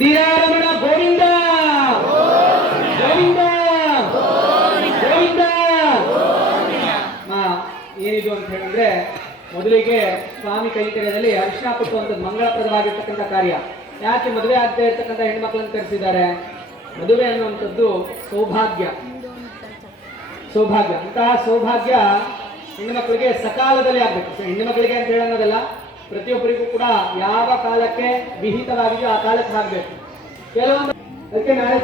ನೀರಾರಮಣ ಗೋವಿಂದ ಗೋವಿಂದ ಗೋವಿಂದ. ಏನಿದು ಅಂತ ಹೇಳಿದ್ರೆ, ಮೊದಲಿಗೆ ಸ್ವಾಮಿ ಕೈಂಕರ್ಯದಲ್ಲಿ ಅರಿಶಿನ ಕೊಟ್ಟುವಂಥದ್ದು ಮಂಗಳಪ್ರದವಾಗಿರ್ತಕ್ಕಂಥ ಕಾರ್ಯ. ಯಾಕೆ ಮದುವೆ ಆಗದೆ ಇರ್ತಕ್ಕಂಥ ಹೆಣ್ಮಕ್ಳನ್ನು ಕರೆಸಿದ್ದಾರೆ? ಮದುವೆ ಅನ್ನುವಂಥದ್ದು ಸೌಭಾಗ್ಯ. ಅಂತಹ ಸೌಭಾಗ್ಯ ಹೆಣ್ಣುಮಕ್ಕಳಿಗೆ ಸಕಾಲದಲ್ಲಿ ಆಗ್ಬೇಕು. ಹೆಣ್ಣುಮಕ್ಕಳಿಗೆ ಅಂತ ಹೇಳೋದಲ್ಲ, ಪ್ರತಿಯೊಬ್ಬರಿಗೂ ಕೂಡ ಯಾವ ಕಾಲಕ್ಕೆ ವಿಹಿತವಾಗಿದೆಯೋ ಆ ಕಾಲಕ್ಕೆ ಆಗ್ಬೇಕು. ಕೆಲವೊಂದು ಅದಕ್ಕೆ ನಾಳೆ